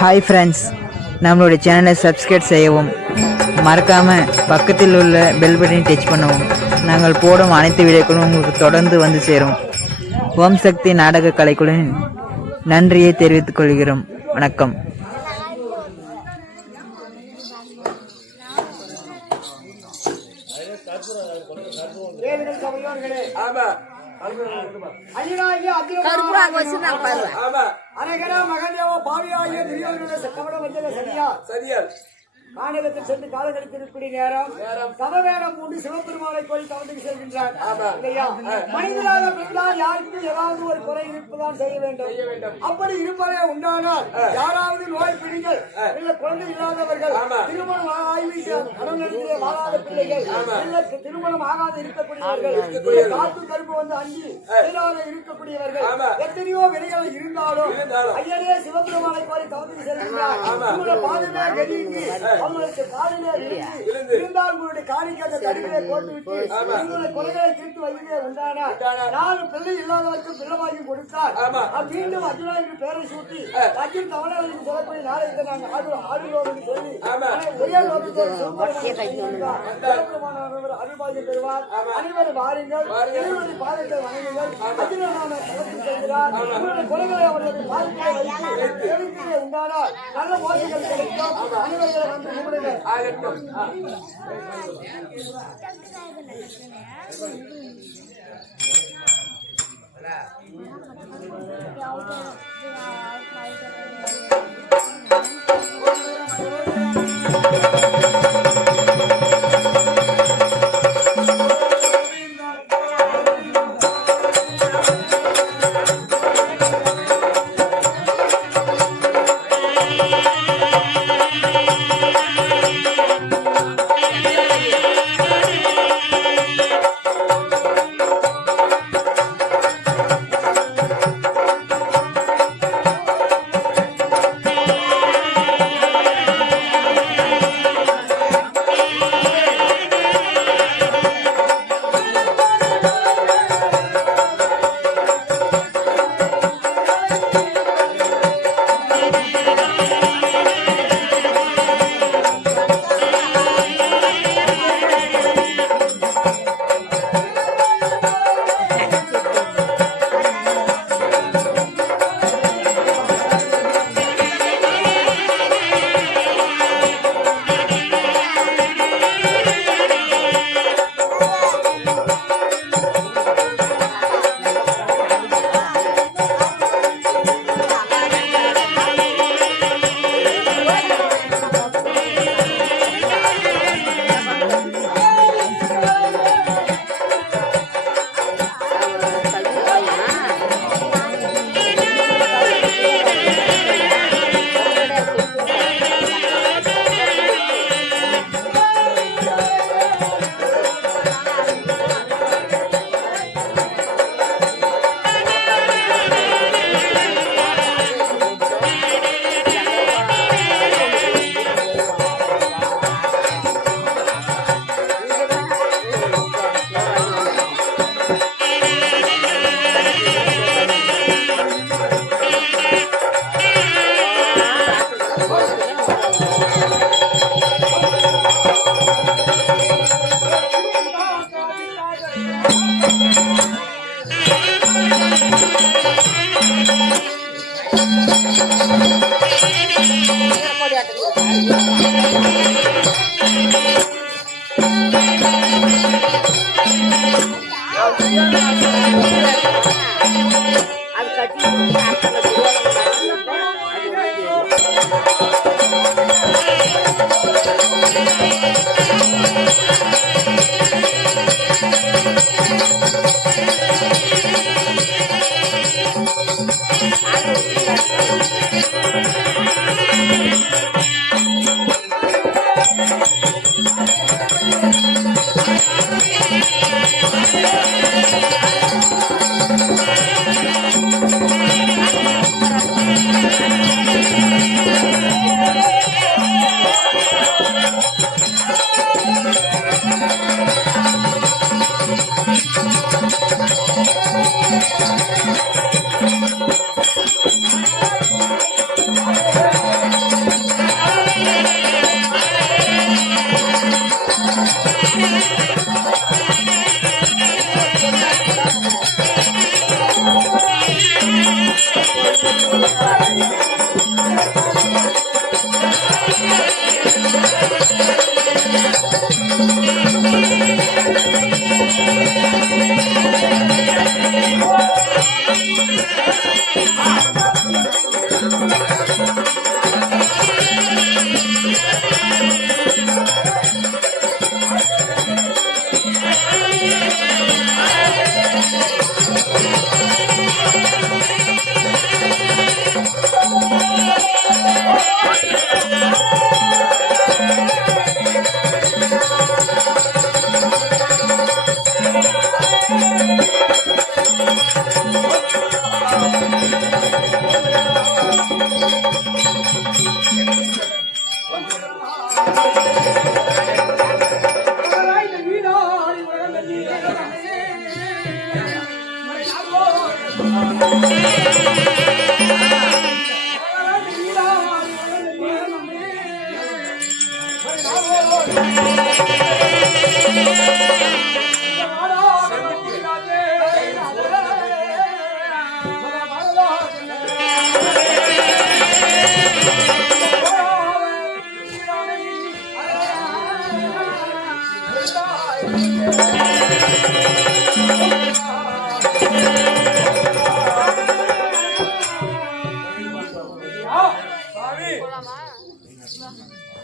Hi friends, நம்மளுடைய சேனலை subscribe செய்யவும், மறக்காமல் பக்கத்தில் உள்ள பெல் பட்டனை டச் பண்ணவும். நாங்கள் போடும் அனைத்து வீடியோக்களும் உங்களுக்கு தொடர்ந்து வந்து சேரும். ஓம் சக்தி நாடக கலைக்குழுவின் நன்றியை தெரிவித்துக் கொள்கிறோம். வணக்கம். மாநிலத்தில் சென்று கால கழித்திருக்கூடிய நேரம் சமவேடம் பூண்டு சிவபெருமானை கோயில் தவத்துக்கு செல்கின்றார். மனிதனாக பிறந்தால் யாருக்கு ஏதாவது ஒரு குறை இருப்பதான் செய்ய வேண்டும். அப்படி இருப்பதே உண்டானால் யாராவது நோய் பிடிகள் இல்ல குழந்தை இல்லாதவர்கள், திருமணம் ஆகிவிட்டு மனநிலையிலே வாழாத பிள்ளைகள், இல்ல திருமணம் ஆகாது இருக்கக்கூடியவர்கள், காத்து கருப்பு வந்து அஞ்சி இருக்கக்கூடியவர்கள், எத்தனையோ விலைகள் இருந்தாலும் ஐயனே சிவபெருமானை கோயில் தவத்துக்கு செல்கின்றார். உங்களை பாதுகாப்பு வெளியிட்டு அவங்களுக்கு காலிலே இருந்தால் உங்களுடைய காலிக்கு அந்த கருவிலே போட்டுவிட்டு உங்களுடைய கொலைகளை தீர்த்து வைக்கிறே உண்டானா 4 பிள்ளை இல்லாதவருக்கு பிள்ளவாகி கொடுத்தார். மீண்டும் அர்ஜுனா என்று பேரை சூட்டி அர்ஜுன் தவணைகளுக்கு சொல்லக்கூடிய நாளைக்கு நாங்கள் ஆடுகிறோம் சொல்லி ஒரே நோக்கத்தோடு அருள்பாகியம் பெறுவார். அனைவரும் வாருங்கள், இருவருடைய பாதத்தை வணங்குங்கள். அர்ஜுனான தளத்தில் செல்கிறார். உங்களுடைய கொலைகளை அவர்களுடைய பாதத்திலே வைத்து உண்டானால் நல்ல மோசங்கள் கிடைக்கும். அனைவர்களை வந்து ஆகட்டும்.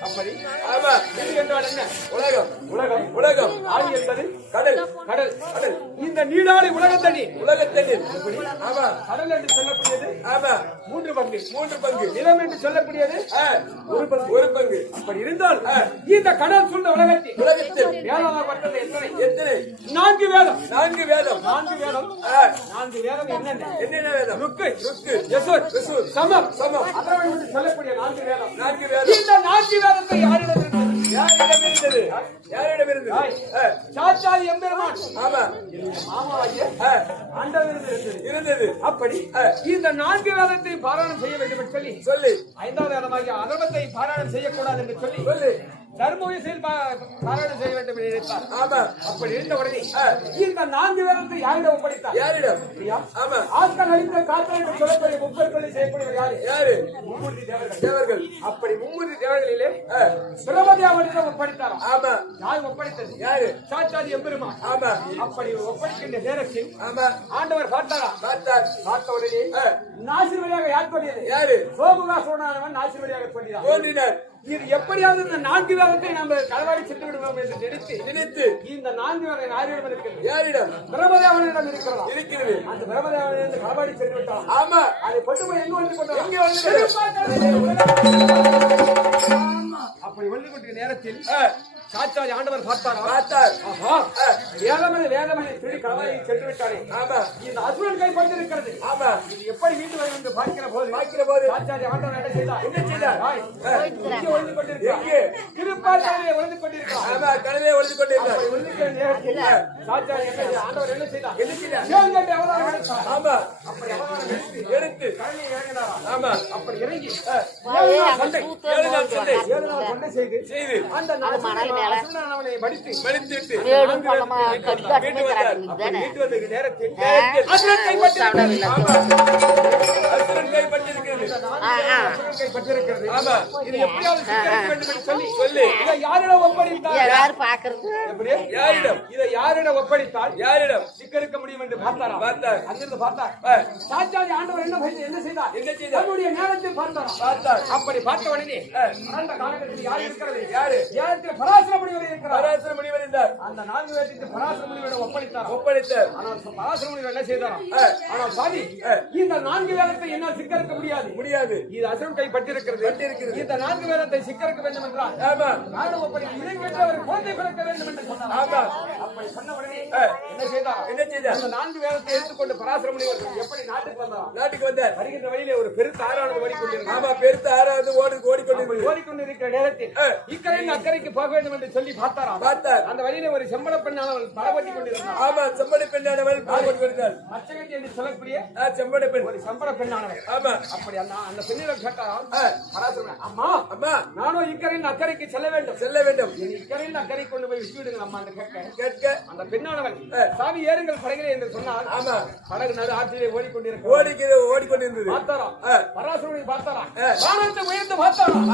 அப்படி ஆமா நீர் என்றால் என்ன? உலகம். உலகம் உலகம் ஆழி என்பது கடல். கடல் கடல் இந்த நீடாடி உலகத்தண்ணீர். உலகத்தண்ணீர் ஆமா. கடல் என்று சொல்லக்கூடியது ஆமா 3 பங்கு. 3 பங்கு. நிலம் என்று சொல்லக்கூடியது 1 பங்கு. 1 பங்கு. அப்படி இருந்தால் இந்த கடல் சூழ்ந்த உலகத்தில் வேதாகப்பட்டது எத்தனை? எத்தனை? 4 வேதம். 4 வேதம். 4 வேதம். 4 வேதம் என்னென்ன? என்னென்ன வேதம்? ருக்கு ருக்கு யசுர் யசுர் சமம் சமம் அதர்வணம் என்று சொல்லக்கூடிய 4 வேதம். 4 வேதம். இந்த 4 வேதத்தை யாரிடம் இருந்தது? யாரிடம் இருந்தது? யாரிடம் இருந்தது? சாச்சாதி எம்பெருமான் ஆமா மாமாவாகிய ஆண்டவரிடம் இருந்தது. அப்படி இந்த 4 வேதத்தை பாராயணம் செய்ய வேண்டும் என்று சொல்லி 5வது வேதமாகிய அதர்வத்தை பாராயணம் செய்யக்கூடாது என்று சொல்லி தர்மவிசையில் பாராயணம் செய்ய வேண்டும் என்று நினைத்தார். ஆமா. அப்படி இருந்த உடனே இந்த 4 வேதத்தை யாரிடம் ஒப்படைத்தார்? யாரிடம்? ஆமா. ஆட்கள் அளித்த காத்தல் என்று சொல்லக்கூடிய முப்பொருட்களை செய்யக்கூடியவர் யாரு? யாரு? மும்மூர்த்தி தேவர்கள். அப்படி மும்மூர்த்தி தேவர்களிலே பிரம்மதேவனிடம் ஒப்படைத்தார். ஆமா. யார் ஒப்படைத்தது? யாரு? சாட்சாதி எம்பெருமான். ஆமா. அப்படி ஒப்படைக்கின்ற நேரத்தில் ஆமா ஆண்டவர் பார்த்தாரா? பார்த்த உடனே நாசிர் வழியாக யார் சொல்லியது? யாரு? சோமுகா சோழனானவன் நாசிர் வழியாக சொல்லினார். இது எப்படியாவது இந்த 4 வேதத்தை நம்ம களவாடி சென்று விடுவோம் என்று நினைத்து இந்த 4 வேதம் யாரிடம் இருக்கிறது? யாரிடம்? பிரம்மதேவனிடம் இருக்கிறது. அந்த பிரம்மதேவனிடம் களவாடி சென்று விட்டான். ஆமா. அதை கொண்டு போய் எங்க வந்து கொண்டு அப்படி வந்து கொண்டிருக்கிற நேரத்தில் சாட்சாதி ஆண்டவர் பார்த்தார். வேதமனை திருடி களவாடி சென்று விட்டாரே. ஆமா. இந்த அசுரன் கைப்பற்றிருக்கிறது. ஆமா. இது எப்படி வீட்டு வரும் என்று பார்க்கிற போது சாட்சாதி ஆண்டவர் என்ன செய்தார்? ஒழிந்து கொண்டிருக்கிறார். திருப்பார்கடலை ஒழிந்து கொண்டிருக்கிறார். ஆமா. கடலை ஒழிந்து கொண்டிருக்கிறார். ஒழிக்கிற நேரத்தில் சாட்சாதி ஆண்டவர் என்ன செய்தார்? சிவங்கட்டை அவதாரம் எடுத்தார். ஆமா. அப்படி அவதாரம் எடுத்து கடலை இறங்கினார். ஆமா. அப்படி இறங்கி 7 நாள் கொண்டை செய்து அந்த அசுரனை மடித்து வீட்டு வந்த நேரத்தில் அசுரன் கைப்பற்றிருக்கிறது. ஆமா. இது எப்படியாவது சிக்கரிக்க வேண்டும் என்று சொல்லி இதை யாரிடம் ஒப்படைத்தால்? இதை யாரிடம் ஒப்படைத்தால் யாரிடம் சிக்கரிக்க முடியும் என்று பார்த்தார். அங்கிருந்து பார்த்தார். சாட்சாதி ஆண்டவர் என்ன செய்தார்? தன்னுடைய நேரத்தில் பார்த்தார். அப்படி பார்த்த உடனே அந்த காலகட்டத்தில் யார் இருக்கிறது? யாரு? பராசர முனிவர் இருக்கிறார். பராசர முனிவர் இருந்தார். அந்த 4 வேதத்தை பராசர முனிவரிடம் ஒப்படைத்தார். ஆனால் பராசர முனிவர் என்ன செய்தார்? ஆனால் சாமி இந்த 4 வேதத்தை என்னால் சிக்கரிக்க முடியாது. இது அசுரன் கைப்பற்றிருக்கிறது. இந்த 4 வேதத்தை சிக்கரிக்க வேண்டும் என்றால் நானும் அப்படி இதை கேட்டவர் குழந்தை பிறக்க வேண்டும் என்று சொன்னார். ஆமா. அப்படி சொன்ன உடனே என்ன செய்தார்? இந்த 4 வேதத்தை எடுத்துக்கொண்டு பராசர முனிவர் எப்படி நாட்டுக்கு வந்தார். வருகின்ற வழியிலே ஒரு பெருத்த ஆறானது ஓடிக்கொண்டிருக்கிறது. ஆமா. பெருத்த ஆறானது ஓடிக்கொண்டிருக்கிற நேரத்தில் இக்கரையில் அக்கறைக்கு போக வேண்டும் என்று சொல்லி பார்த்தார். அந்த வழியில ஒரு செம்பள பெண்ணானவள் பலவட்டி கொண்டிருந்தார். ஆமா. செம்பள பெண்ணானவள் பலவட்டி கொண்டிருந்தார். மச்சகட்டி என்று சொல்லக்கூடிய செம்பள பெண் ஒரு செம்பள பெண்ணானவள். ஆமா. அப்படி அந்த அந்த பெண்ணிடம் கேட்டாராம் பராசரன், அம்மா அம்மா நானும் இக்கரையின் அக்கறைக்கு செல்ல வேண்டும் என் இக்கரையின் அக்கறை கொண்டு போய் விட்டுவிடுங்க அம்மா அந்த கேட்க அந்த பெண்ணானவன் சாமி ஏறுங்கள் படகிலே என்று சொன்னால் படகு நடு ஆற்றிலே ஓடிக்கொண்டிருந்தது பார்த்தாராம் பராசரனை பார்த்தாராம் வானத்தை உயர்ந்து பார்த்தாராம்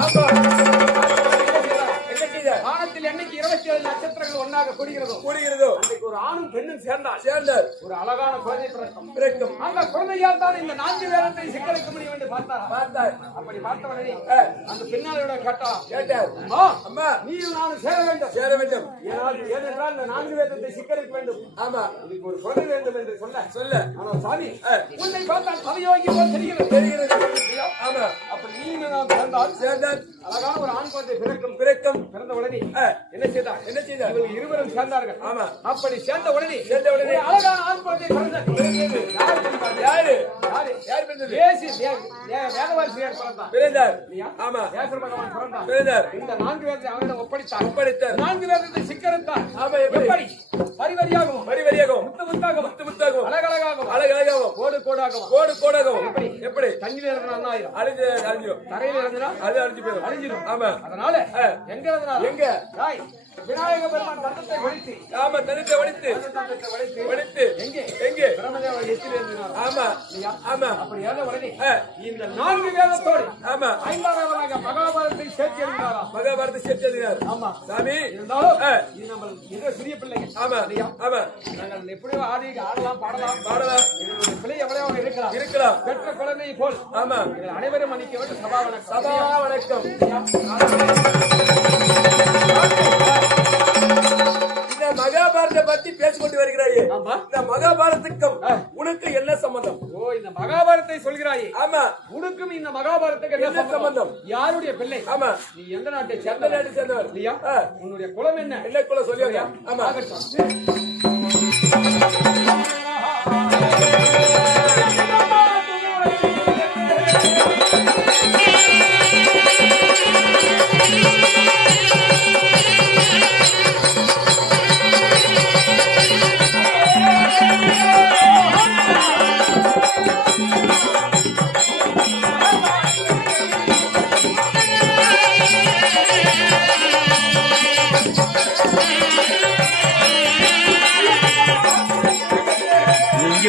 வானத்தில் என்னைக்கு 27 நட்சத்திரங்கள் ஒன்றாக கூடுகிறதோ அன்றைக்கு ஒரு ஆணும் பெண்ணும் சேர்ந்தார் ஒரு அழகான குழந்தை பிறக்கும் அந்த குழந்தையால் தான் இந்த 4 வேதத்தை சிக்கலைக்க முடியும் என்று பார்த்தார் அப்படி பார்த்தவனே அந்த பெண்ணாளோட கேட்டார் அம்மா நீயும் நானும் சேர வேண்டும் ஏனென்றால் இந்த 4 வேதத்தை சிக்கலைக்க வேண்டும் ஆமா இதுக்கு ஒரு குழந்தை வேண்டும் என்று சொல்ல ஆனால் சாமி உன்னை பார்த்தால் சமயோகி போல் தெரிகிறது ஆமா அப்படி நீங்க நான் சேர்ந்தால் அழகான ஒரு ஆண் குழந்தை பிறக்கும் பிறந்த உடனே என்ன செய்தார் இவர்கள் இருவரும் சேர்ந்தார்கள் ஆமா அப்படி சேர்ந்த உடனே அழகான ஆண் குழந்தை பிறந்தது யாரு வேதவாசியார் பிறந்தார் ஆமா வேசர் பகவான் பிறந்தார் இந்த 4 வேதத்தை அவனிடம் ஒப்படைத்தார் 4 வேதத்தை சிக்கரித்தார் ஆமா எப்படி வரிவரியாகவும் முத்தாகவும் அழகழகாகவும் கோடாகவும் எப்படி தண்ணீர் இறங்கினா அழிஞ்சிடும் தரையில் இறங்கினா அது அழிஞ்சிடும் ஆமா அதனால எங்க விநாயக பெருமான் தந்தத்தை வடித்து எங்கே பிரம்மதேவன் எச்சில் இருந்தார் ஆமா அப்படி ஏற உடனே இந்த 4 வேதத்தோடு ஆமா 5ஆம் வேதமாக மகாபாரதத்தை சேர்த்திருக்கிறார் ஆமா சாமி இருந்தாலும் இது நம்ம ஏதோ சிறிய பிள்ளைங்க ஆமா நாங்கள் எப்படியோ ஆடலாம் பாடலாம் இது பிள்ளை எவ்வளவு இருக்கலாம் பெற்ற குழந்தை போல் ஆமா அனைவரும் மன்னிக்க வேண்டும் சபா வணக்கம் மகாபாரத பத்தி பேசிக்கொண்டு வருகிறாயே இந்த மகாபாரத்துக்கும் உனக்கு என்ன சம்பந்தம் இந்த மகாபாரத்தை சொல்கிறாயே ஆமா உனக்கும் இந்த மகாபாரத்துக்கு என்ன சம்பந்தம் யாருடைய பிள்ளை ஆமா நீ எந்த நாட்டை சேர்ந்தவர் இல்லையா உன்னுடைய குலம் என்ன குலம் சொல்லுங்க ஆமா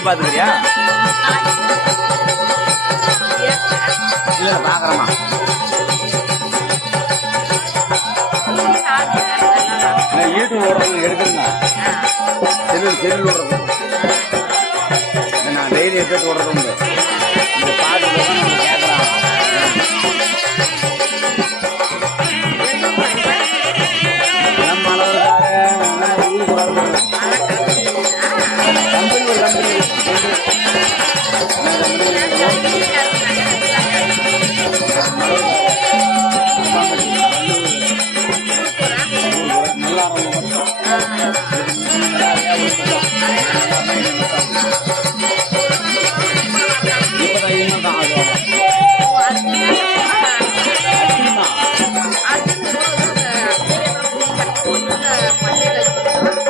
பாத்துக்கிறியா இல்ல பாக்குறமா யூடியூப் ஓடுறது எடுக்கிறேங்க செல்லு ஓடுறது நான் டெய்லி எடுத்து ஓடுறது உண்டு இந்த பாட்டு கேட்கலாம் நம்ம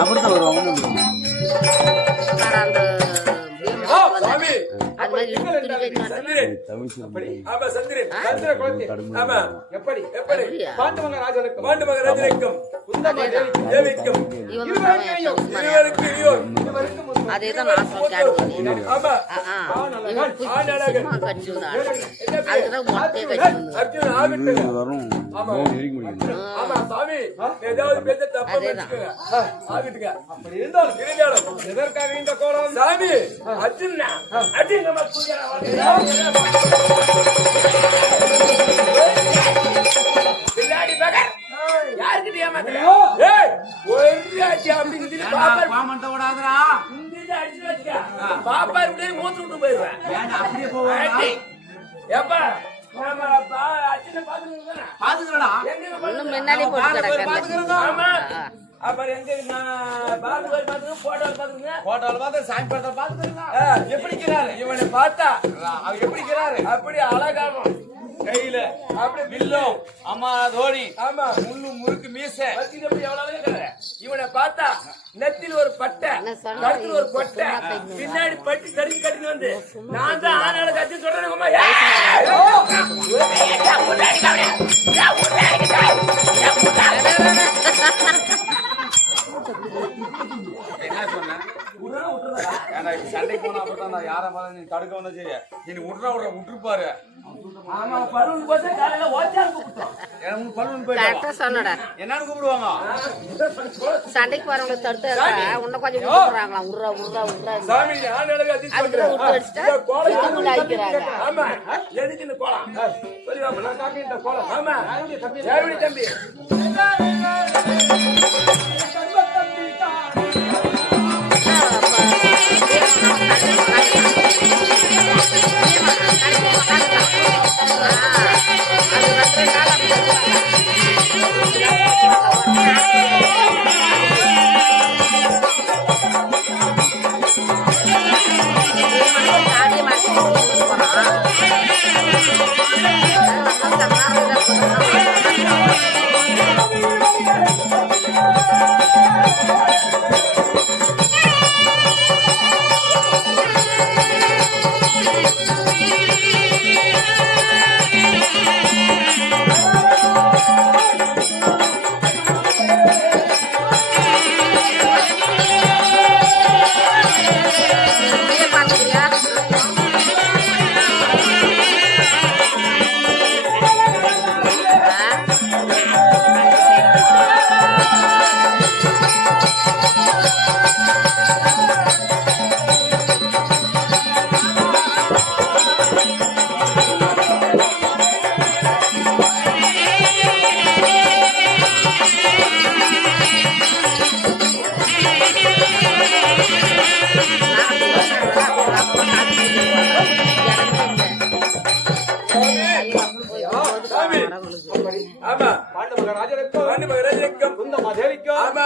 அப்படித்தான் வருவாங்க அதேதான் எதற்காக இந்த கோலம் சாமி அர்ஜுனா பின்னாடி பகர் யாருக்கு ஏமாத்தல ஏய் ஒரு ஆச்சி அப்படி பாப்பர் ஓடாதடா இந்த அடிச்சு வச்சா பாப்பர் உடனே மூச்சு விட்டு போயிடுவேன் ஏன் அப்படியே போவாங்க ஏப்பா நாம அர்ஜுனா பாத்துக்கறடா இன்னும் முன்னாடி போட்டு பாத்துக்கறடா ஆமா அப்புறம் எங்க நான் பாத்துக்கற பாத்துக்க போட்டோல பாத்து சாமி படத்தை பாத்துக்கறீங்க எப்படி இருக்கிறாரு இவனை பார்த்தா அவர் எப்படி இருக்கிறாரு அப்படி அழகாம கையில அப்படி வில்லும் அம்மா தோனி ஆமா முள்ளு முறுக்கு மீச பத்தி எப்படி எவ்வளவு இருக்கிற இவனை பார்த்தா நெத்தில ஒரு பட்டை கழுத்துல ஒரு கொட்டை பின்னாடி பட்டி தடுக்கி கட்டின்னு வந்து நான் தான் ஆனால கட்டி சொல்றேன் அம்மா என்ன சொன்ன ஏன்னா சண்டைக்கு போனா அப்படிதான் யார மேல நீ தடுக்க வந்தா சரி நீ விட்டுருப்பாரு ஆமா பலூன் போட்டு காலையில ஓச்சார் கூப்பிட்டோம் எனக்கு பலூன் போயிட்டு கரெக்டா சொன்னடா. என்னன்னு கூப்பிடுவாங்க சண்டைக்கு போறவங்களை தடுத்து இன்னும் கொஞ்சம் விட்டுறாங்களா உர்றா உர்றா உர்றா சாமி ஆனால கட்டி அதுல விட்டு அடிச்சுட்டா திரும்ப ஆயிக்கிறாங்க. ஆமா எதுக்கு இந்த கோலம் சொல்லி வா நான் காப்பி இந்த கோலம் ஆமா ஜெயவடி தம்பி ஆமா ராஜரக்கம் குந்தமா தேவிக்கும் ஆமா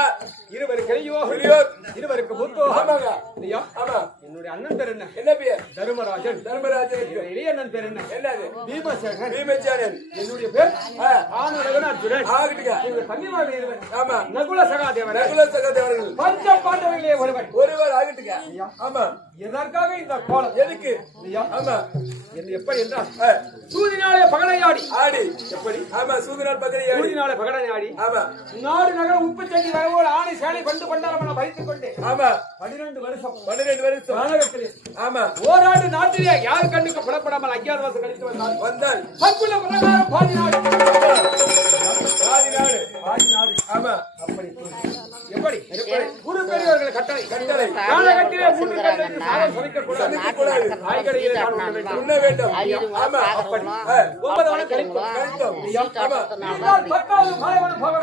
இருவருக்கு இருவருக்கு புத்தோ ஆமாங்க ஐயா ஆமா என்னுடைய அண்ணன் பேர் என்ன பேர் தர்மராஜன் இளைய அண்ணன் பேர் என்னது பீமசேனன் என்னுடைய பேர் ஆனரகனார் ஆகட்டுங்க இவங்க தம்பிமார்கள் இருவர் ஆமா நகுல சகாதேவர்கள் பஞ்ச பாண்டவர்களே ஒருவர் ஆகட்டுங்க ஆமா எதற்காக இந்த கோலம் எதுக்கு ஐயா ஆமா எப்படி என்றால் சூதினாலே பகடையாடி எப்படி ஆமா சூதினால் பகடையாடி பகடையாடி ஆமா நாடு நகர உப்பு தண்ணி வரவோடு ஆணை சேனை கொண்டு பண்டாரமன பறித்துக் கொண்டு ஆமா 12 வருஷம் நாடகத்திலே ஆமா ஓராண்டு நாட்டிலே யார் கண்ணுக்கு புலப்படாமல் அஞ்ஞாதவாசம் கழித்து வந்தால் பக்குல பிரகாரம் பாதி நாடு ஆமா அப்படி எப்படி குரு பெரியவர்கள் கட்டளை காலகட்டிலே மூன்று கட்டளை சாதம் சமைக்க கூடாது காய்கறிகளை உண்ண வேண்டும் ஆமா அப்படி 9 வரை கழித்தோம் ஆமா 10வது பாயவன போக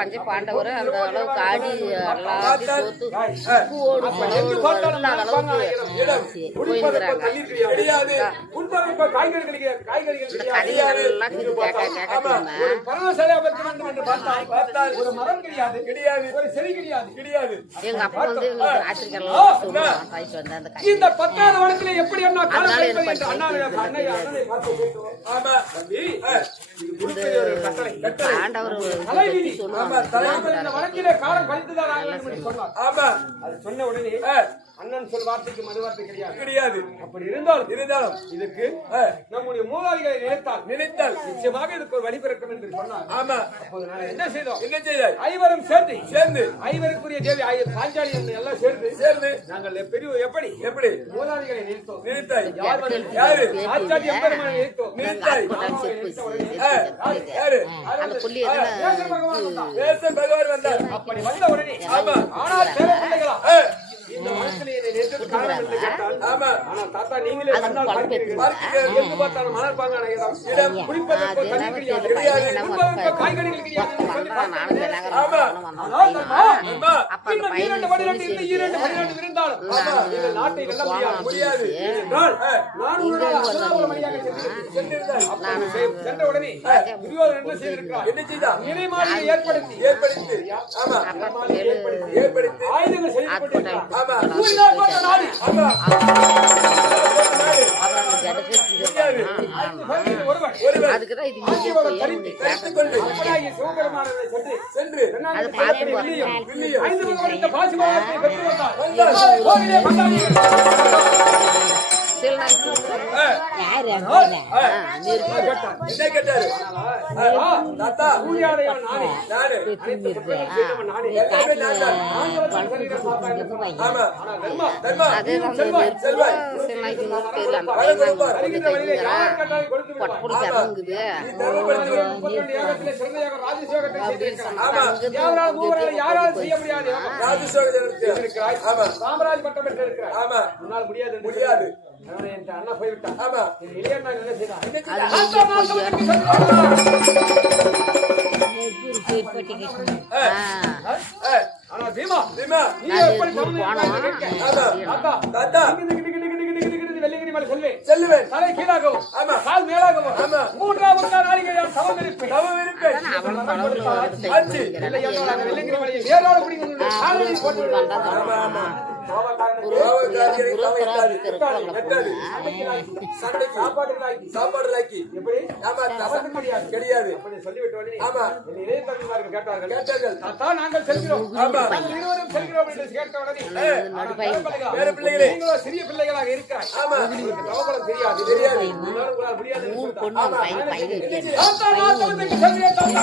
பஞ்ச பாண்டவர் அந்த அளவுக்கு ஆடி எல்லாத்தையும் உப்போடு எங்க அப்பா வந்து இந்த 10வது வருடத்துல எப்படி பாண்டவர் வழக்கிலே காலம் கழித்துதான் ஆமா அது சொன்ன உடனே அண்ணன் சொல் வார்த்தைக்கு மறு வார்த்தை கிடையாது அப்படி இருந்தாலும் இதுக்கு நம்முடைய மூதாதிகளை நினைத்தால் நிச்சயமாக இதுக்கு ஒரு வழி பிறக்கும் என்று சொன்னார் ஆமா அப்போது நாங்கள் என்ன செய்தோம் ஐவரும் சேர்ந்து ஐவருக்குரிய தேவி பாஞ்சாலி எல்லாம் சேர்ந்து நாங்கள் பெரிய எப்படி மூதாதிகளை நினைத்தாய் யாரு ஆச்சாரி எம்பெருமானை நினைத்தாய் பகவான் வந்தார் அப்படி வந்த உடனே ஆனால் பேர பிள்ளைகளா இந்த மனசுல நேற்று காரணம் என்று கேட்டால் ஆமா ஆனா தாத்தா நீங்களே கண்ணால் பார்க்கிறீர்கள் எங்கு பார்த்தாலும் மலர்பாங்கான இடம் குடிப்பதற்கு தண்ணி கிடையாது குடிப்பதற்கு காய்கறிகள் கிடையாது ஆமா இன்னும் 2 12 இருந்தாலும் இந்த நாட்டை வெல்ல முடியாது என்றால் நான் உன்னுடைய அசனாபுர மணியாக சென்ற உடனே துரியோதனன் என்ன செய்திருக்கிறார் என்ன செய்தார் நிலைமாறியை ஏற்படுத்தி ஆமா ஏற்படுத்தி ஆயுதங்கள் செய்து கொண்டிருக்கிறார் ஆமா கூறினார் போட்ட நாடு ஆமா வாழணும். ஒருவன் அதுக்குதான் இது இங்கே போய் கருத்துக் கொண்டு அப்பனாகிய சிவபெருமானவரை சென்று சென்று அது பார்த்து வில்லியம் ஐந்து முகம் இந்த பாசிபாவத்தை பெற்று வந்தார். வந்தார். கோவிலே பந்தாடி. சில நாளைக்கு யாரு என்ன கேட்டாரு? தாத்தா பூஜாதையான் நானே. நானு செய்தவன் நானே. எல்லாமே நான் தான். ஆண்களுக்கு சரீரம் சாத்தா என்று ஆமா தர்மா அதேதான் செல்வாய் சில நாளைக்கு தெரியல அந்த வருகின்ற வழியிலே யார் கேட்டாலும் கொடுத்து விடுவார். பட்டுப்புடி இறங்குது. நீ தர்மப்படுத்து 32 யாகத்திலே சிறந்த யாகம் ராஜசோகத்தை செய்திருக்கிறார். ஆமா யாரால் மூவரால் யாரால் செய்ய முடியாது யாகம். ராஜசோகத்தில் இருக்கிறாய். ஆமா சாம்ராஜ் பட்டம் பெற்று இருக்கிறார். ஆமா உன்னால் முடியாது என்று முடியாது அதனால என் அண்ணா போய்விட்டான். ஆமா என் இளையண்ணா என்ன செய்தான்? அது இங்கே ஆனா பீமா பீமா நீ எப்படி தாத்தா தாத்தா வெள்ளிங்கிரி மேல சொல்வேன். செல்லுவேன் தலை கீழாகவும் ஆமா கால் மேலாகவும் ஆமா மூன்றாவது நாளிகை நான் தவம் இருப்பேன். தவம் இருப்பேன் ஆச்சு இல்லை என்றால் அந்த வெள்ளிங்கிரி மலையை வேரோடு பிடிங்க காலையில் போட்டு விடுவேன். ஆமா ஆமா சாப்பாடு சாப்பாடு எப்படி ஆமா தவறு முடியாது கிடையாது அப்படி சொல்லிவிட்டு வழி ஆமா என் இளைய தம்பிமார்கள் கேட்டார்கள் கேட்டார்கள் தாத்தா நாங்கள் செல்கிறோம் ஆமா. நாங்கள் இருவரும் செல்கிறோம் என்று கேட்ட உடனே வேற பிள்ளைகளே நீங்களோ சிறிய பிள்ளைகளாக இருக்கிறாய். ஆமா உங்களுக்கு தவபலம் தெரியாது தெரியாது உங்களால் உங்களால் முடியாது என்று மூணு சொல்லிட்டார். பொண்ணு பையன் பையன் இருக்கேன். தாத்தா நான் தவத்துக்கு செல்கிறேன் தாத்தா.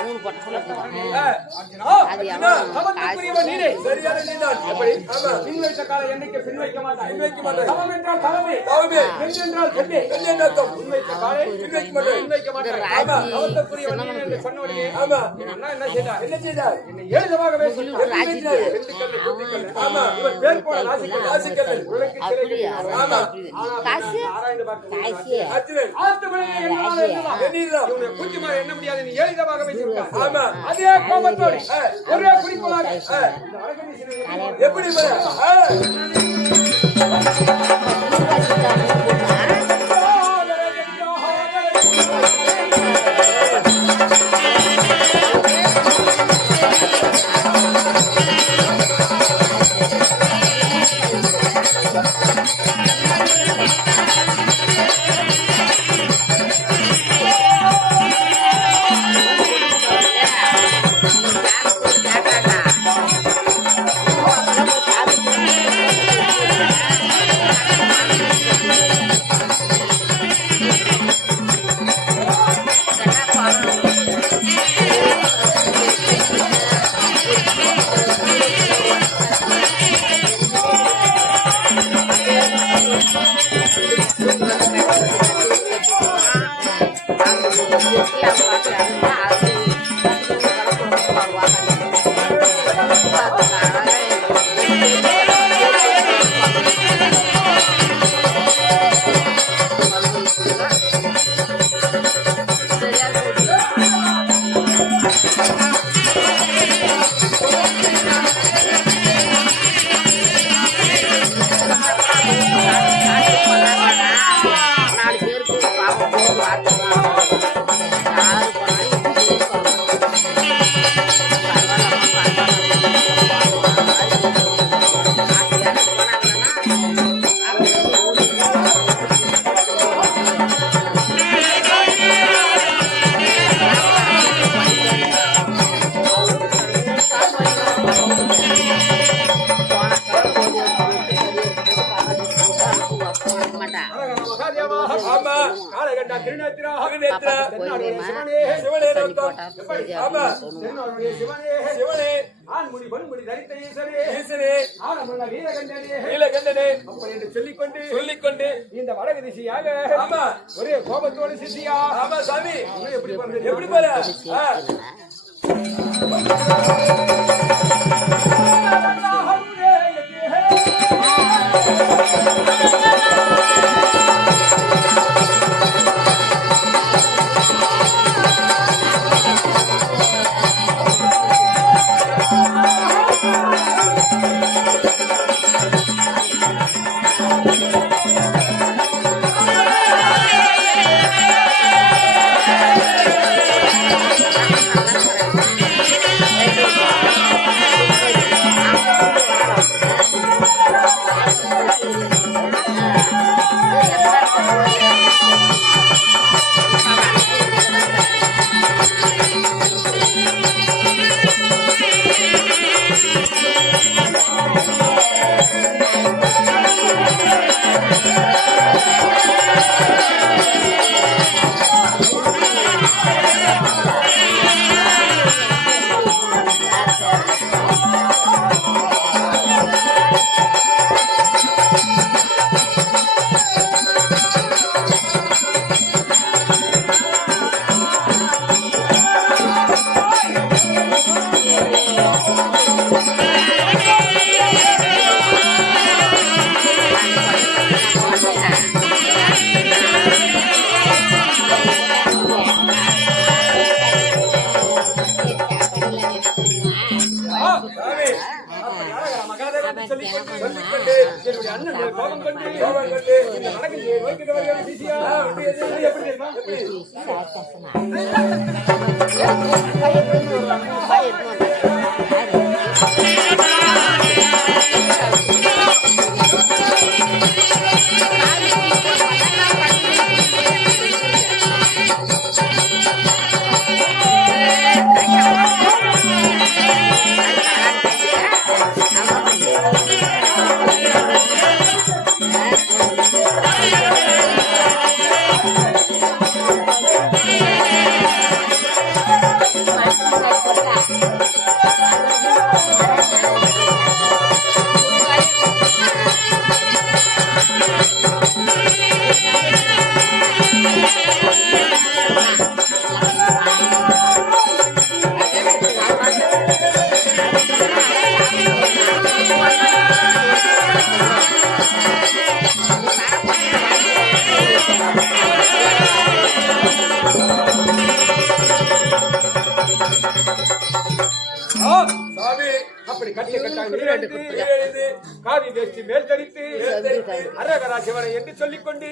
மூணு பொட்டை அர்ஜுனா, அது தவத்துக்குரியவன் நீனே. சரியான நீதான் எப்படி ஆமா பின் வைத்த காலை எண்ணிக்கை பின் வைக்க மாட்டாய். பின் வைக்க மாட்டாய். தவம் என்றால் தவமே. தவமே. பெண் என்றால் பெண்ணே. என்ன நோக்கம் பின் வைத்த காலை பின் வைக்க மாட்டாய். பின் வைக்க மாட்டாய். ஆமா. தவத்துக்குரியவன் நீனே என்று சொன்ன உடனே ஆமா என் அண்ணா என்ன செய்தார்? என்ன செய்தார் என்னை எளிதமாகவே சொல்லிட்டார். ராஜிக்கு வெள்ளிக்கல்லு, குத்திக்கல்லு. ஆமா இவர் பேர் போல ராசிக்கல்லு. ராசிக்கல்லு. உலகிற்கு அப்படியா சிறையில் ஆமா. காசு ஆராய்ந்து பார்த்து காசு அர்ஜுனன் ஆத்து பிள்ளையை எண்ணாமல் எண்ணலாம். என்னிதான் இவனை குஞ்சுமார் எண்ண முடியாது. நீ எளிதமாக வைத்திருக்கார். ஆமா அதே கோபத்தோடு ஒரே குறிக்கோளாக இந்த வடகரி சிறையில் எப்படி வர ஆமா காலகண்டா திருநேத்திரா திருநேத்திரா. சிவனே சிவனே நோக்கம் ஆமா திருநாளுடைய சிவனே சிவனே ஆண்முடி பண்புடி தரித்த ஈசனே ஈசனே ஆனமுள்ள வீரகண்டனே நீலகண்டனே அப்படி என்று சொல்லிக்கொண்டு இந்த வடகு திசையாக ஆமா ஒரே கோபத்தோடு சித்தியா ஆமா சாமி எப்படி பண்றது எப்படி போற ஆ அண்ணன் மேல் கோபம் கொண்டு இந்த வழக்கில் நோய்க்கிறவர்கள் சிசியா எப்படி தெரியுமா? சாமி அப்படி கட்டி கட்டாங்க காவி வேஷ்டி மேல் தரித்து அரகரா சிவனை என்று சொல்லிக்கொண்டு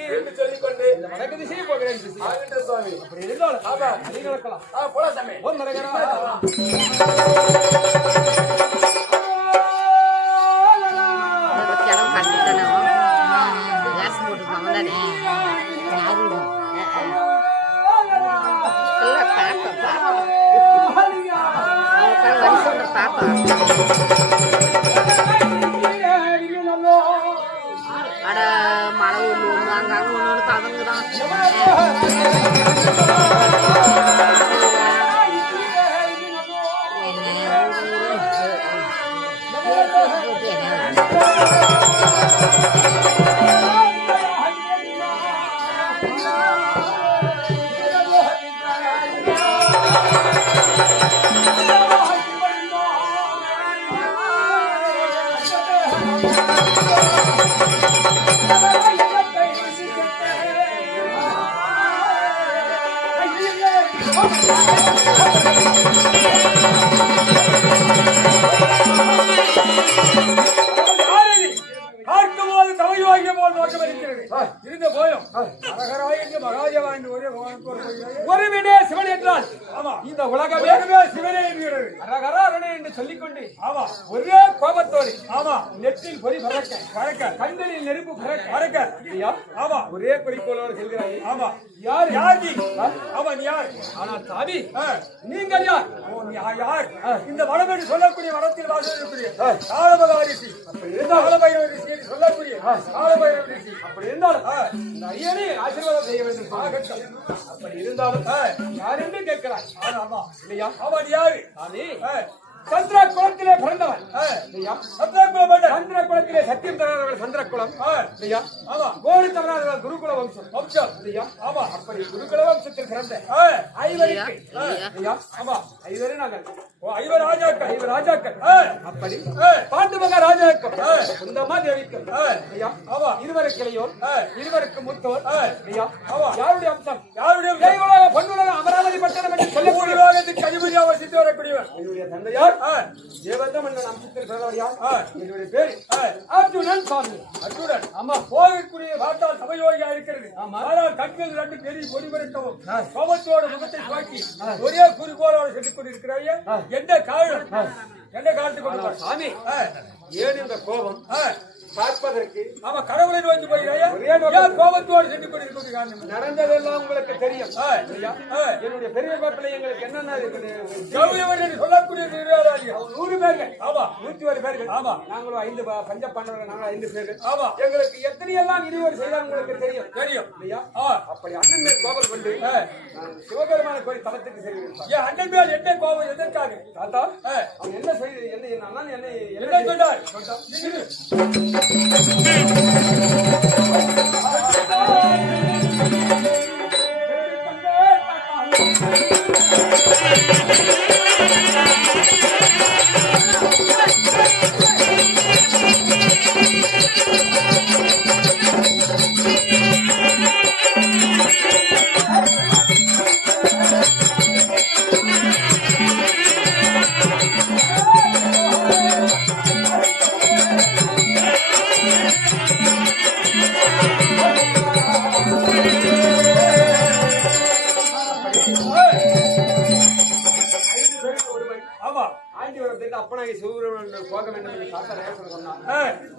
இந்த வடக்கு திசையை போகிறேன் சுவாமி. அப்படி இருந்தாலும் அதிக நடக்கலாம் போல சாமி. ஓம் அரகரா. அட மழை ஒண்ணு அங்க அங்க ஒண்ணு தவங்குதான். பார்க்கும்போது தவைவாகிய போல் நோக்கம் இருக்கிறது. இருந்த போயும் ஒரு விடே சிவன் என்றால் இந்த உலகமே சிவனே என்கிறது. அரகரே என்று சொல்லிக்கொண்டு ஒரே கோபத்தோடு நெற்றில் பொறி பறக்க கண்களில் நெருப்பு பறக்க ஒரே குறிக்கோளோடு செல்கிறாய். யார் யார் நீ? அவன் யார்? ஆனால் சாமி நீங்கள் யார்? யார்? இந்த வனம் என்று சொல்லக்கூடிய வனத்தில் வாசக்கூடிய காலபைரவ ரிஷி. அப்படி இருந்தால் காலபைரவ ரிஷி என்று சொல்லக்கூடிய காலபைரவ ரிஷி. அப்படி இருந்தாலும் இந்த ஐயனை ஆசீர்வாதம் செய்ய வேண்டும். அப்படி இருந்தாலும் யார் என்று கேட்கிறாய். இல்லையா? அவன் யாரு? சாமி சந்திர குளத்திலே பிறந்தவன். சந்திர குளத்திலே சத்தியம் தராதவர்கள் சந்திர குலம். கோடி தவறாதவர்கள் குருகுல வம்சம். அப்படி குருகுல வம்சத்தில் பிறந்த ஐவரு நாங்கள் ஐவர் ராஜாக்கள். அப்படி பாண்டு மகா ராஜாக்கள் குந்தம்மா தேவிக்கும் இருவருக்கு இளையோர் இருவருக்கு மூத்தோர். யாருடைய அம்சம்? யாருடைய பொன்னுலக அமராவதி பட்டணம் என்று சொல்லக்கூடிய கழிவுரியாக சித்து வரக்கூடியவர் என்னுடைய தந்தையார் தேவதம் என்ற அம்சத்தில் பிறந்தவர் யார்? என்னுடைய பேர் அர்ஜுனன் சாமி. அர்ஜுனன் போகக்கூடிய பார்த்தால் சபையோகியா இருக்கிறது. ஆனால் கண்கள் ரெண்டு பெரிய பொறி பறிக்கவும் கோபத்தோட முகத்தை துவக்கி ஒரே குறிக்கோளோடு சென்று கொண்டிருக்கிறாயே. என்ன காலத்துக்கு கொண்டு சாமி ஏன் இந்த கோபம் பார்ப்பதற்கு? கடவுளை நோக்கி போகிறாயா? கோபத்தோடு சென்று கொண்டிருக்கிறது. நடந்ததெல்லாம் உங்களுக்கு தெரியும். என்னுடைய பெரிய பாட்டில் எங்களுக்கு என்னென்ன சொல்லக்கூடிய 100 பேர்கள். 101 பேர்கள். நாங்களும் 5 பஞ்ச பாண்டவர்கள். நாங்கள் 5 பேர்கள். எங்களுக்கு எத்தனையெல்லாம் இனிவர் செய்தால் உங்களுக்கு தெரியும் இல்லையா? அப்படி அண்ணன் மேல் கோபம் கொண்டு சிவபெருமான கோயில் தலத்துக்கு செல்கிறேன். அண்ணன் மேல் என்ன கோபம்? எதற்காக? தாத்தா அவன் என்ன செய்து என்ன அண்ணன் என்ன சொன்னார்? சூரியன் போக வேண்டும் என்று காட்ட நேசன் சொன்னான்.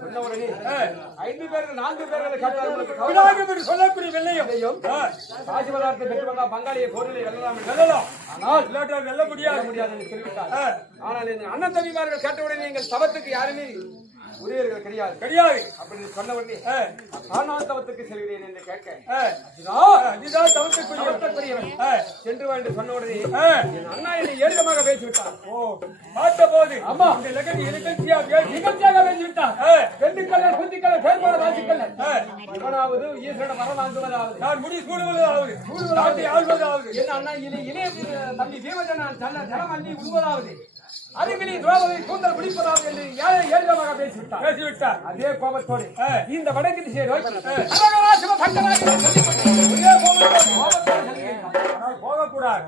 சொன்ன உடனே 5 பேர்கள் 4 பேர்களை காட்டால் உங்களுக்கு விநாயகர் என்று சொல்லக்கூடிய வெள்ளையும் காசி பதார்த்தத்தை பெற்று வந்தால் பங்காளியை போரில் வெல்லலாம். ஆனால் இல்லாட்டால் வெல்ல முடியாது என்று சொல்லிவிட்டார். ஆனால் இந்த அண்ணன் தம்பிமார்கள் கேட்டவுடனே நீங்கள் தவத்துக்கு யாருமே உரியர்கள் கிடையாது அப்படின்னு சொன்ன உடனே நான் தவத்துக்கு செல்கிறேன் என்று கேட்க அதுதான் தவத்துக்குரியவன் சென்று வா என்று சொன்ன உடனே என் அண்ணா என்னை ஏறிதமாக பேசிவிட்டார். பார்த்த போது ஆமா இந்த நிகழ்ச்சியாக பேசிவிட்டார். பெண்ணுக்கல்ல குந்திக்கல்ல பேர்பாடு வாசிக்கல்ல இவனாவது ஈஸ்வரன் வர வாங்குவதாவது நான் முடி சூடுவதாவது ஆள்வதாவது என்ன அண்ணா இளைய தம்பி பீமஜன் ஜலம் அள்ளி உண்பதாவது அதுகளி துரோபதி கூந்தல் குடிப்பதாவது என்று ஏறிதமாக பேசிவிட்டார். அதே கோபத்தோடு இந்த வடக்கு திசையை போகக்கூடாது.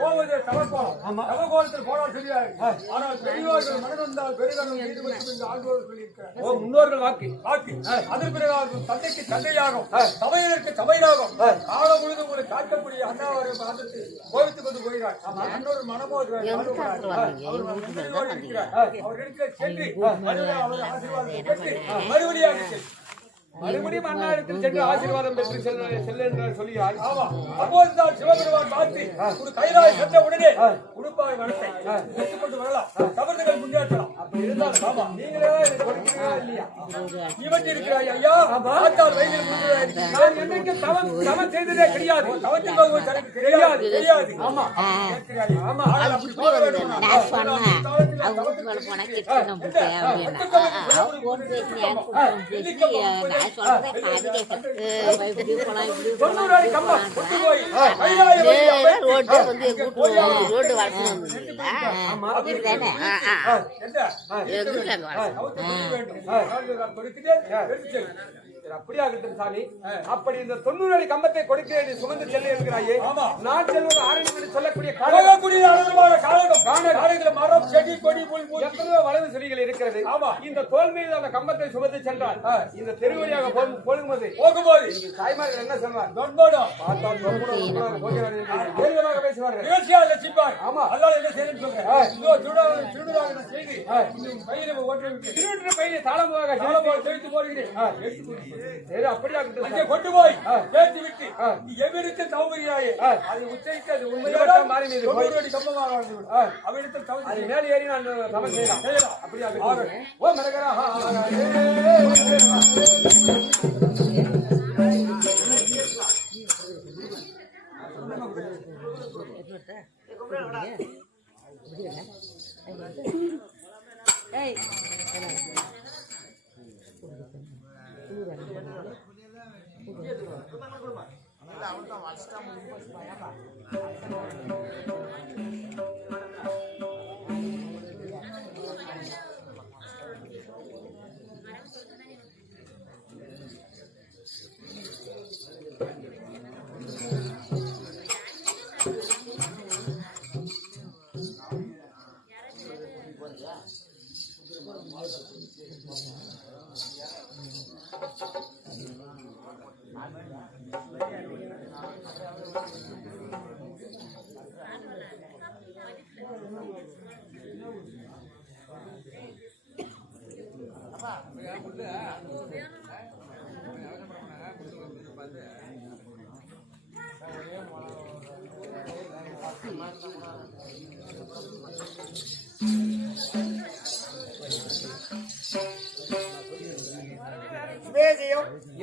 போவது தவக்கோலத்தில் போனால் தெரியாது. ஆனால் பெரியவர்கள் மனதிருந்தால் பெருகணும் முன்னோர்கள் வாக்கு அதன் பிறகு தந்தைக்கு தந்தையாகும் சபையினருக்கு சபையாகும் காலம் முழுதும் ஒரு காட்டக்கூடிய அண்ணாவரை பார்த்து கோவித்துக் கொண்டு போகிறார். அன்னொரு மனமோது அவர்களிடத்தில் சென்று அவர் ஆசீர்வாதம் பெற்று மறுபடியும் அண்ணாவிடத்தில் சென்று ஆசீர்வாதம் பெற்று செல்ல என்று சொல்கிறார். அப்போதுதான் சிவபெருமான் பார்த்து ஒரு கைலாய் சென்ற உடனே உடுப்பாய் வளத்தை பெற்றுக்கொண்டு வரலாம், தவறுகள் முன்னேற்றலாம். அப்படி இருந்தாலும் நீங்களே கொடுக்கிறீர்களா இல்லையா? இவற்றை இருக்கிறாய் ஐயா பார்த்தால் வயதில் நான் என்னைக்கு தவம் செய்ததே கிடையாது. தவத்தில் தெரியாது. ஆமா ஆமா அப்படி போக வேண்டும். அப்படியாகட்டும் சாமி. அப்படி இந்த 90 அடி கம்பத்தை கொடுக்கிறேன் சுமந்து செல்ல இருக்கிறாயே. நான் செல்வது ஆரண்யம் என்று சொல்லக்கூடிய மரம் செடி கொடி எத்தனையோ வளைவு செடிகள் இருக்கிறது. இந்த தோல் மீது அந்த கம்பத்தை சுமந்து சென்றால் இந்த தெரு வழியாக போகும்போது தாய்மார்கள் என்ன சொல்வார்? பேசுவார்கள். ஆமா அதனால என்ன செய்யணும் சொல்றேன். பையனை தாளமாக போடுகிறேன். சரி அப்படியா கொண்டு போய் பேசி விட்டு எவருக்கு தவறுகிறாயே அதை உச்சரித்து அது உண்மையாக மாறி மீது அவரிடத்தில் தவறு மேலே ஏறி நான் தவறு செய்யலாம். அப்படியா ஓ மரகரா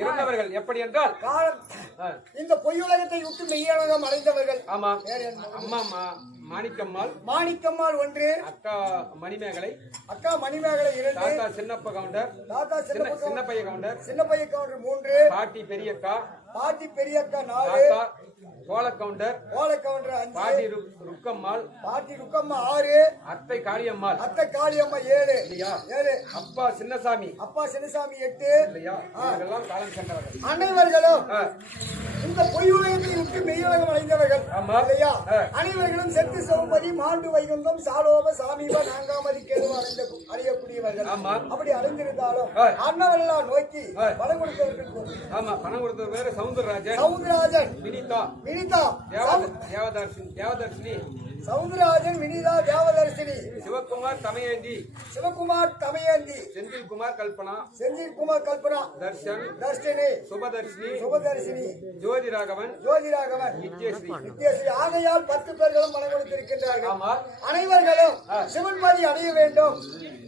இறந்தவர்கள் எப்படி என்றால் இந்த பொய்யுலகத்தை விட்டு மெய்யுலகம் அடைந்தவர்கள். ஆமா அம்மா மாணிக்கம்மாள் ஒன்று, அக்கா மணிமேகலை 2, தாத்தா சின்னப்ப கவுண்டர், சின்னப்பைய கவுண்டர் 3, பாட்டி பெரியக்கா 4, கோல கவுண்டர் 5, பாட்டி ருக்கம்மாள் 6, அத்தை காளியம்மாள் 7, அப்பா சின்னசாமி 8 இல்லையா? இதெல்லாம் காலம் சென்றவர்கள். அனைவர்களும் இந்த பொய்யுலகத்தை விட்டு மெய்யுலகம் அடைந்தவர்கள் இல்லையா? அனைவர்களும் செத்து சௌமதி மாண்டு வைகுந்தம் சாலோப சாமீப நான்காமதி கேதுவ அறியக்கூடியவர்கள். அப்படி அறிந்திருந்தாலும் அண்ணவெல்லாம் நோக்கி பணம் கொடுத்தவர்கள். ஆமா பணம் கொடுத்தவர் வேற சவுந்தரராஜன், வினிதா, தேவதர்ஷினி சவுந்தரராஜன், வினிதா, தேவதர்சினி, சிவகுமார் தமையந்தி, சிவகுமார் தமையந்தி, செந்தில்குமார் கல்பனா, செந்தில்குமார் கல்பனா, தர்ஷன், தர்ஷினி, சுபதர்ஷினி, சுபதர்சினி, ஜோதி ராகவன், ஜோதிராகவன், நித்யஸ்ரீ. நித்யஸ்ரீ. ஆகையால் 10 பேர்களும் மனம் கொடுத்திருக்கின்றார்கள். ஆமா. அனைவர்களும் சிவன்மதி அடைய வேண்டும்,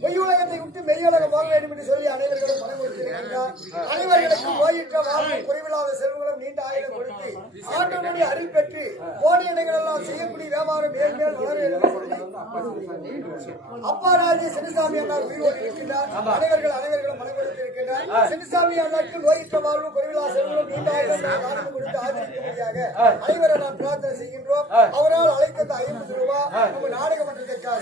பொய் உலகத்தை விட்டு மெய்யுலகம் போக வேண்டும் என்று சொல்லி அனைவர்களும் மனம் கொடுத்திருக்கின்றார். அனைவர்களுக்கும் நோயிற்ற வாழ்வு, குறைவில்லாத செல்வங்களும் நீண்ட ஆயுதம் கொடுத்து ஆண்டவனுடைய அருள் பெற்று கோடி இடங்கள் எல்லாம் செய்யக்கூடிய வியாபாரம் மேல் மேல் வளர வேண்டும் என்று சொல்லி அப்பாராஜி சின்னசாமி அண்ணார் உயிரோடு இருக்கின்றார். அனைவர்களும் மனம் கொடுத்திருக்கின்றார். சின்னசாமி அண்ணாருக்கு நோயிற்ற வாழ்வு, குறைவில்லாத செல்வங்களும் நீண்ட ஆயுதம் கொடுத்து ஆதரிக்கும்படியாக அனைவரை நாம் பிரார்த்தனை செய்கின்றோம். அவரால் அழைத்த 50 ரூபாய் நம்ம நாடக மன்றத்திற்காக.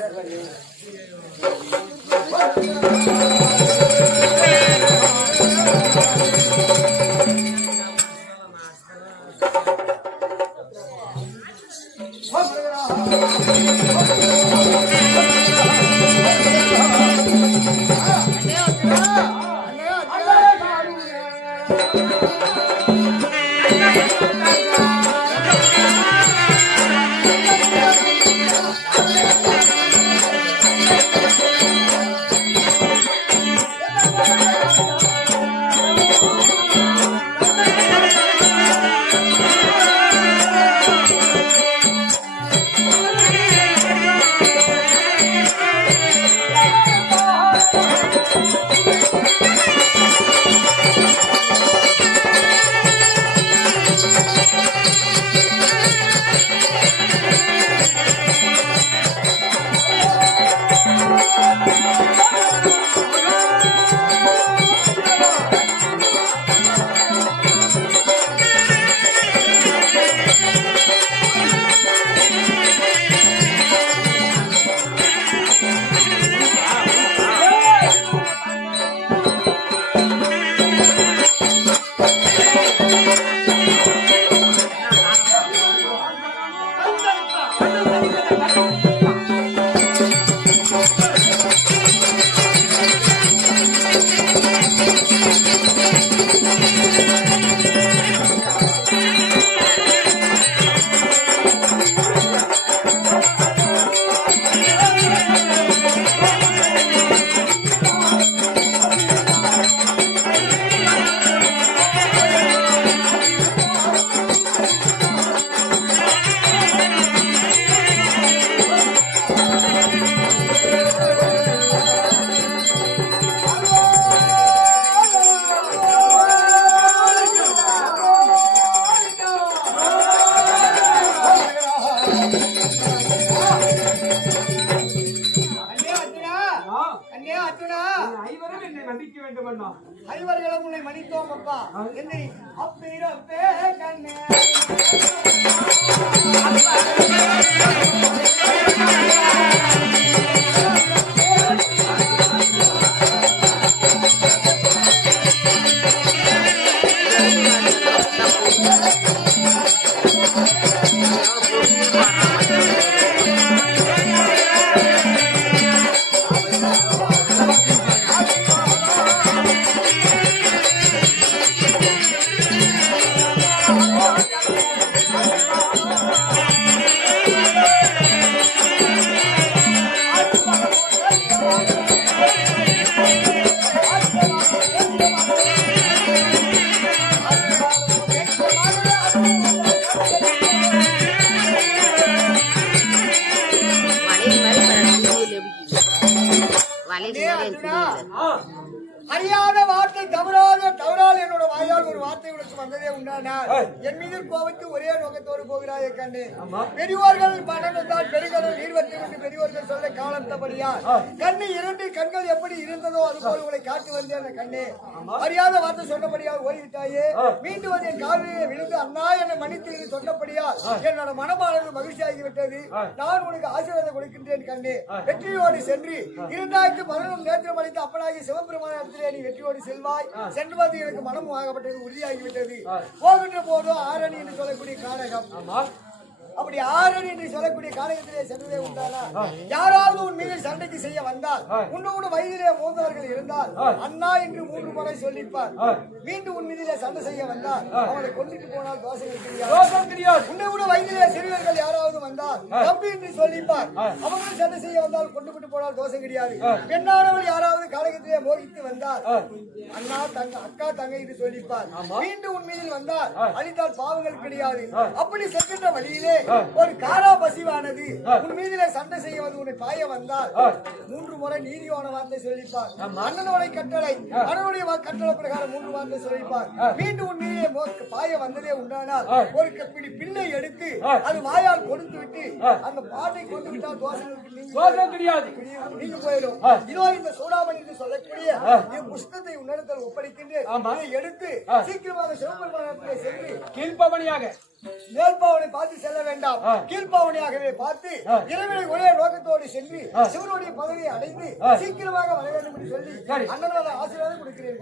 ஐவரும் என்னை மன்னிக்க வேண்டும் அண்ணா. ஐவர்களும் உன்னை மன்னித்தோம் அப்பா. என்னை அப்பிரப்பே கண்ணே அறியாத வார்த்தை தவறால் என்னோட வாயால் ஒரு வார்த்தை உனக்கு வந்ததே உண்டானால் என் மீது கோபத்து ஒரே நோக்கத்தோடு போகிறாயே கண்ணு. பெரியோர்கள் மனதால் பெருகடல் நீர்வத்தை என்று பெரியோர்கள் சொல்ல காலத்தபடியா கண்ணு 2 கண்கள் எப்படி இருந்ததோ அது போல உங்களை காட்டு வந்தேன் கண்ணே. அறியாத வார்த்தை சொன்னபடியால் ஓடிவிட்டாயே. மீண்டும் வந்து என் காலிலே விழுந்து அண்ணா என்னை மன்னித்து சொன்னபடியால் என்னோட மனமானது மகிழ்ச்சி ஆகிவிட்டது. நான் உனக்கு ஆசீர்வாதம் கொடுக்கின்றேன் கண்ணே. வெற்றியோடு சென்று 2011 நேற்று அளித்த அப்பனாகி சிவபெருமான இடத்திலே நீ வெற்றியோடு செல்வாய். சென்று வந்து எனக்கு மனம் ஆகப்பட்டது உறுதியாகிவிட்டது. போகின்ற போதும் ஆரணி என்று சொல்லக்கூடிய காரகம். அப்படி ஆரணி என்று சொல்லக்கூடிய காலகத்திலே சென்றதே உண்டானா யாராவது உன் மீது சண்டைக்கு செய்ய வந்தால் உன்னோடு வயதிலே மூந்தவர்கள் இருந்தால் அண்ணா என்று 3 முறை சொல்லிப்பார். மீண்டும் உன் மீதிலே சண்டை செய்ய வந்தால் அவனை கொண்டுட்டு போனால் தோஷம் கிடையாது. உன்னை விட வயதிலே சிறுவர்கள் யாராவது வந்தால் தம்பி என்று சொல்லிப்பார். அவர்கள் சண்டை செய்ய வந்தால் கொண்டு விட்டு போனால் தோஷம் கிடையாது. பெண்ணானவள் யாராவது காலகத்திலே மோகித்து வந்தால் அண்ணா தங்க அக்கா தங்கை என்று சொல்லிப்பார். மீண்டும் உன் மீதில் வந்தால் அழித்தால் பாவங்கள் கிடையாது. அப்படி செல்கின்ற வழியிலே ஒரு காரா பசிவானது உன் மீதிலே சண்டை செய்ய வந்து உன்னை பாய வந்தால் 3 முறை நீதியான வார்த்தை சொல்லிப்பார். அண்ணனோட கட்டளை அண்ணனுடைய கட்டளை பிரகாரம் 3 வார்த்தை சொல்லிப்பார். மீண்டும் உன் மீதிலே பாய வந்ததே உண்டானால் ஒரு பிடி பிள்ளை எடுத்து அது வாயால் கொடுத்து விட்டு அந்த பாட்டை கொண்டு விட்டால் தோஷம் கிடையாது, நீங்க போயிடும். இதோ இந்த சூடாமணி என்று சொல்லக்கூடிய புஷ்பத்தை உன்னிடத்தில் ஒப்படைக்கின்ற எடுத்து சீக்கிரமாக சிவபெருமானத்திலே சென்று கீழ்ப்பவனியாக மேல்பாவனை பார்த்து செல்ல வேண்டாம், கீழ்பாவனையாகவே பார்த்து இறைவனை ஒரே நோக்கத்தோடு சென்று சிவனுடைய பதவியை அடைந்து சீக்கிரமாக வர வேண்டும் என்று சொல்லி அண்ணனோட ஆசீர்வாதம் கொடுக்கிறீர்கள்.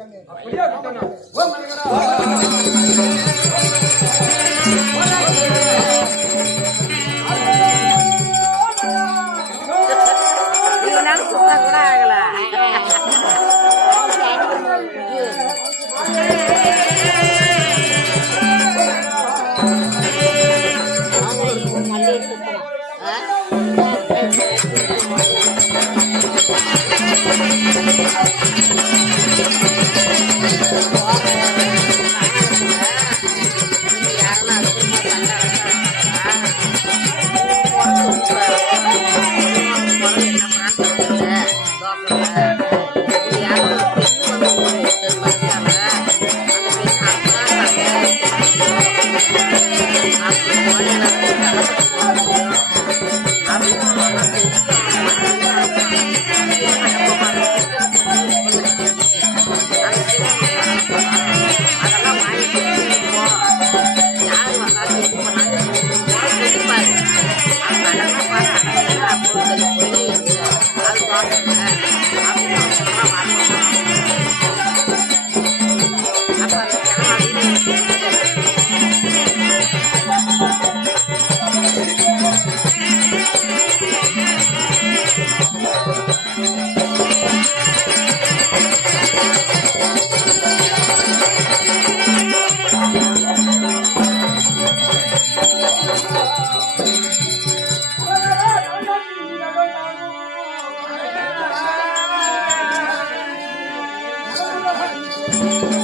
Thank you.